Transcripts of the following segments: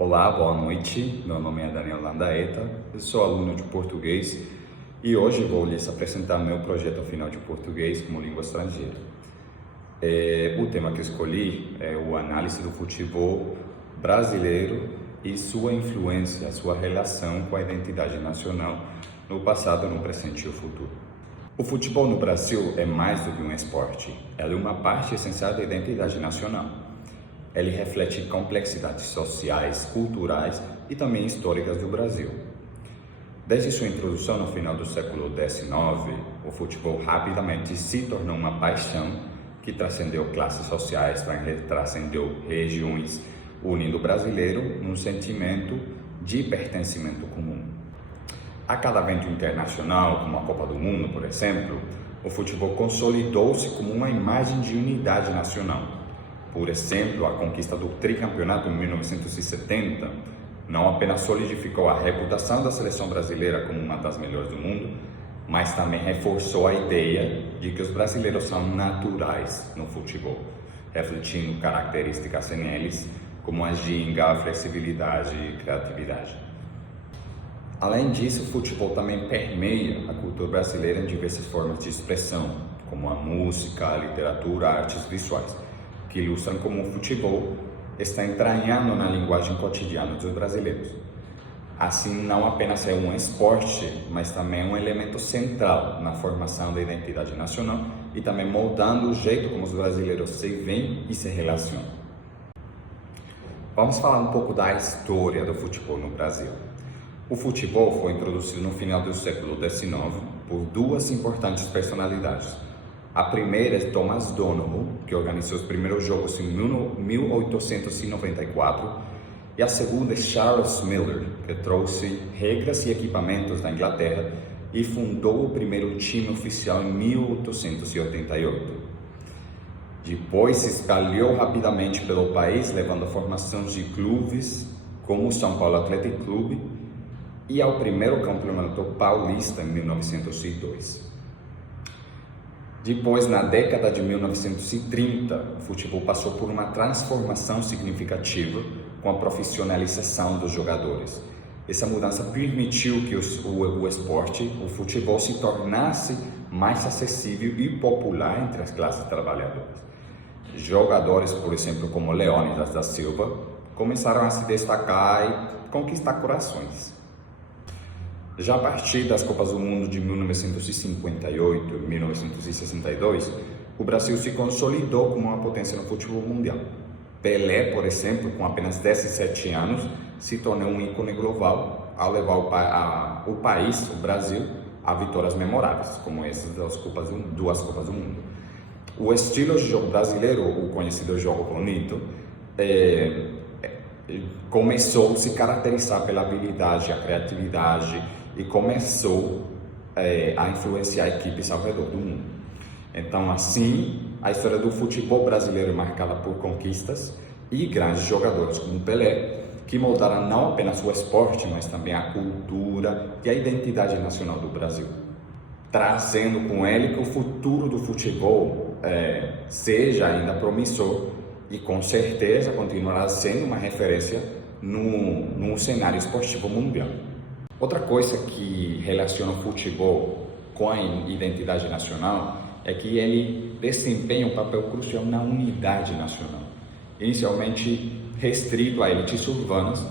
Olá, boa noite. Meu nome é Daniel Landaeta, eu sou aluno de português e hoje vou lhes apresentar meu projeto final de português como língua estrangeira. O tema que escolhi é o análise do futebol brasileiro e sua influência, sua relação com a identidade nacional no passado, no presente e no futuro. O futebol no Brasil é mais do que um esporte, ele é uma parte essencial da identidade nacional. Ele reflete complexidades sociais, culturais e também históricas do Brasil. Desde sua introdução no final do século XIX, o futebol rapidamente se tornou uma paixão que transcendeu classes sociais, transcendeu regiões, unindo o brasileiro num sentimento de pertencimento comum. A cada evento internacional, como a Copa do Mundo, por exemplo, o futebol consolidou-se como uma imagem de unidade nacional. Por exemplo, a conquista do tricampeonato em 1970 não apenas solidificou a reputação da seleção brasileira como uma das melhores do mundo, mas também reforçou a ideia de que os brasileiros são naturais no futebol, refletindo características neles como a ginga, a flexibilidade e criatividade. Além disso, o futebol também permeia a cultura brasileira em diversas formas de expressão, como a música, a literatura, artes visuais, que ilustram como o futebol está entranhando na linguagem cotidiana dos brasileiros. Assim, não apenas é um esporte, mas também um elemento central na formação da identidade nacional e também moldando o jeito como os brasileiros se veem e se relacionam. Vamos falar um pouco da história do futebol no Brasil. O futebol foi introduzido no final do século XIX por duas importantes personalidades. A primeira é Thomas Donohue, que organizou os primeiros jogos em 1894, e a segunda é Charles Miller, que trouxe regras e equipamentos da Inglaterra e fundou o primeiro time oficial em 1888. Depois se espalhou rapidamente pelo país, levando a formação de clubes como o São Paulo Athletic Club e ao primeiro campeonato paulista em 1902. Depois, na década de 1930, o futebol passou por uma transformação significativa com a profissionalização dos jogadores. Essa mudança permitiu que o esporte, o futebol, se tornasse mais acessível e popular entre as classes trabalhadoras. Jogadores, por exemplo, como Leônidas da Silva, começaram a se destacar e conquistar corações. Já a partir das Copas do Mundo de 1958 e 1962, o Brasil se consolidou como uma potência no futebol mundial. Pelé, por exemplo, com apenas 17 anos, se tornou um ícone global ao levar o país, o Brasil, a vitórias memoráveis, como essas duas Copas do Mundo. O estilo de jogo brasileiro, o conhecido jogo bonito, começou a se caracterizar pela habilidade, a criatividade, e começou a influenciar equipes ao redor do mundo. Então, assim, a história do futebol brasileiro é marcada por conquistas e grandes jogadores como Pelé, que moldaram não apenas o esporte, mas também a cultura e a identidade nacional do Brasil, trazendo com ele que o futuro do futebol seja ainda promissor e com certeza continuará sendo uma referência no cenário esportivo mundial. Outra coisa que relaciona o futebol com a identidade nacional é que ele desempenha um papel crucial na unidade nacional. Inicialmente restrito a elites urbanas,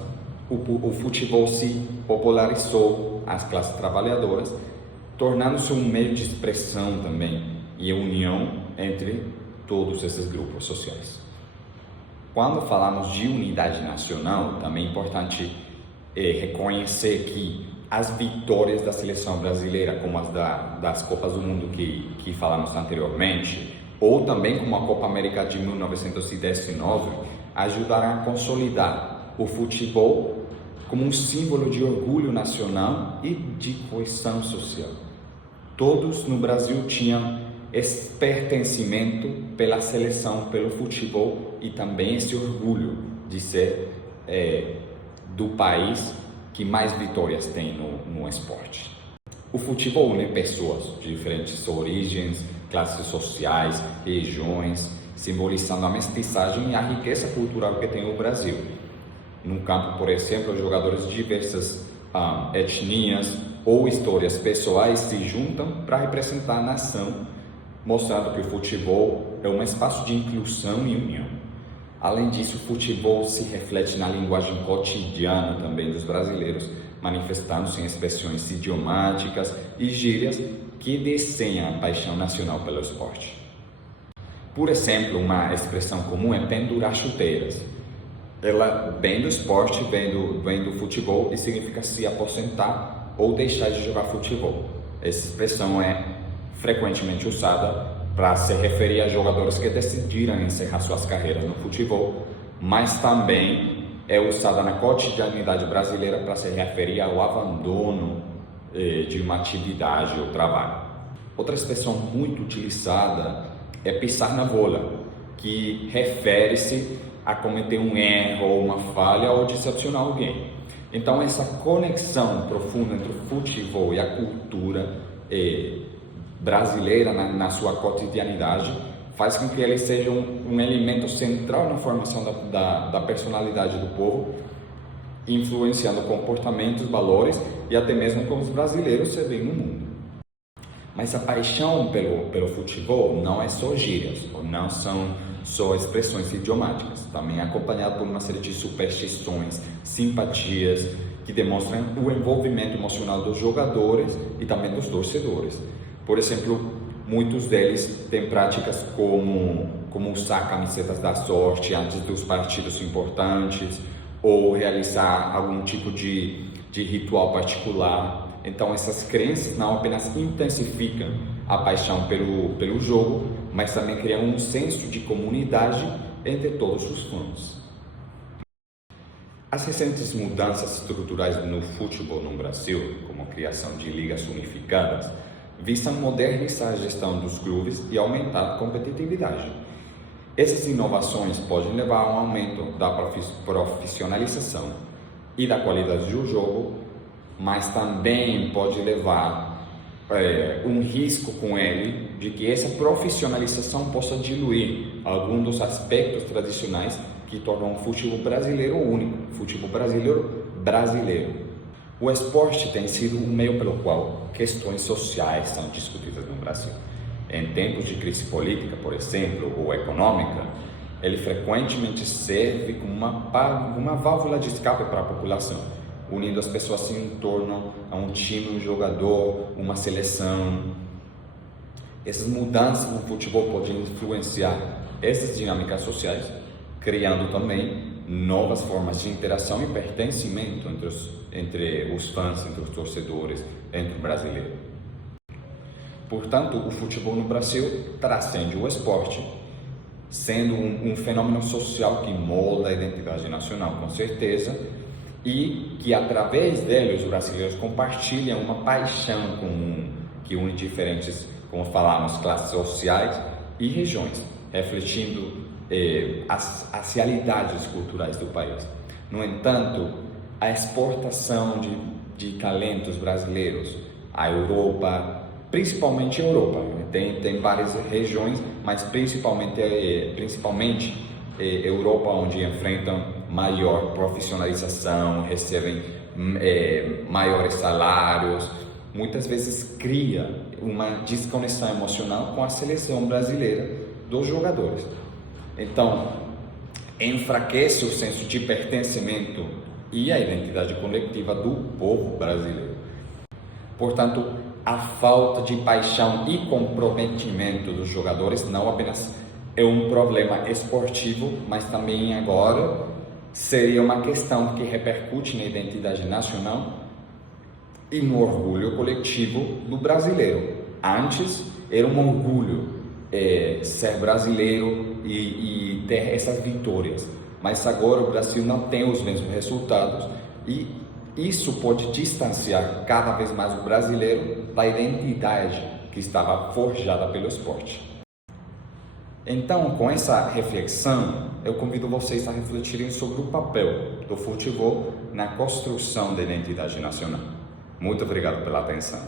o futebol se popularizou às classes trabalhadoras, tornando-se um meio de expressão também e união entre todos esses grupos sociais. Quando falamos de unidade nacional, também é importante reconhecer que as vitórias da seleção brasileira, como as das Copas do Mundo que falamos anteriormente, ou também como a Copa América de 1919, ajudaram a consolidar o futebol como um símbolo de orgulho nacional e de coesão social. Todos no Brasil tinham esse pertencimento pela seleção, pelo futebol e também esse orgulho de ser do país que mais vitórias tem no esporte. O futebol une pessoas de diferentes origens, classes sociais, regiões, simbolizando a mestiçagem e a riqueza cultural que tem o Brasil. No campo, por exemplo, jogadores de diversas etnias ou histórias pessoais se juntam para representar a nação, mostrando que o futebol é um espaço de inclusão e união. Além disso, o futebol se reflete na linguagem cotidiana também dos brasileiros, manifestando-se em expressões idiomáticas e gírias que desenham a paixão nacional pelo esporte. Por exemplo, uma expressão comum é pendurar chuteiras. Ela vem do esporte, vem do futebol e significa se aposentar ou deixar de jogar futebol. Essa expressão é frequentemente usada para se referir a jogadores que decidiram encerrar suas carreiras no futebol, mas também é usada na cotidianidade brasileira para se referir ao abandono de uma atividade ou trabalho. Outra expressão muito utilizada é pisar na bola, que refere-se a cometer um erro ou uma falha ou decepcionar alguém. Então, essa conexão profunda entre o futebol e a cultura brasileira na sua cotidianidade faz com que ele seja um elemento central na formação da personalidade do povo, influenciando comportamentos, valores e até mesmo como os brasileiros se veem no mundo. Mas a paixão pelo futebol não é só gírias, ou não são só expressões idiomáticas, também é acompanhado por uma série de superstições, simpatias, que demonstram o envolvimento emocional dos jogadores e também dos torcedores. Por exemplo, muitos deles têm práticas como usar camisetas da sorte antes dos partidos importantes, ou realizar algum tipo de ritual particular. Então, essas crenças não apenas intensificam a paixão pelo jogo, mas também criam um senso de comunidade entre todos os fãs. As recentes mudanças estruturais no futebol no Brasil, como a criação de ligas unificadas, visam modernizar a gestão dos clubes e aumentar a competitividade. Essas inovações podem levar a um aumento da profissionalização e da qualidade do jogo, mas também pode levar um risco com ele de que essa profissionalização possa diluir alguns dos aspectos tradicionais que tornam o futebol brasileiro único, o futebol brasileiro. O esporte tem sido um meio pelo qual questões sociais são discutidas no Brasil. Em tempos de crise política, por exemplo, ou econômica, ele frequentemente serve como uma válvula de escape para a população, unindo as pessoas em torno a um time, um jogador, uma seleção. Essas mudanças no futebol podem influenciar essas dinâmicas sociais, criando também novas formas de interação e pertencimento entre os fãs, entre os torcedores, entre o brasileiro. Portanto, o futebol no Brasil transcende o esporte, sendo um fenômeno social que molda a identidade nacional, com certeza, e que através dele os brasileiros compartilham uma paixão comum que une diferentes, como falamos, classes sociais e regiões, refletindo as realidades culturais do país. No entanto, a exportação de talentos brasileiros à Europa, principalmente a Europa, tem várias regiões, mas principalmente Europa, onde enfrentam maior profissionalização, recebem maiores salários, muitas vezes cria uma desconexão emocional com a seleção brasileira dos jogadores. Então, enfraquece o senso de pertencimento e a identidade coletiva do povo brasileiro. Portanto, a falta de paixão e comprometimento dos jogadores não apenas é um problema esportivo, mas também agora seria uma questão que repercute na identidade nacional e no orgulho coletivo do brasileiro. Antes era um orgulho ser brasileiro e ter essas vitórias, mas agora o Brasil não tem os mesmos resultados e isso pode distanciar cada vez mais o brasileiro da identidade que estava forjada pelo esporte. Então, com essa reflexão, eu convido vocês a refletirem sobre o papel do futebol na construção da identidade nacional. Muito obrigado pela atenção.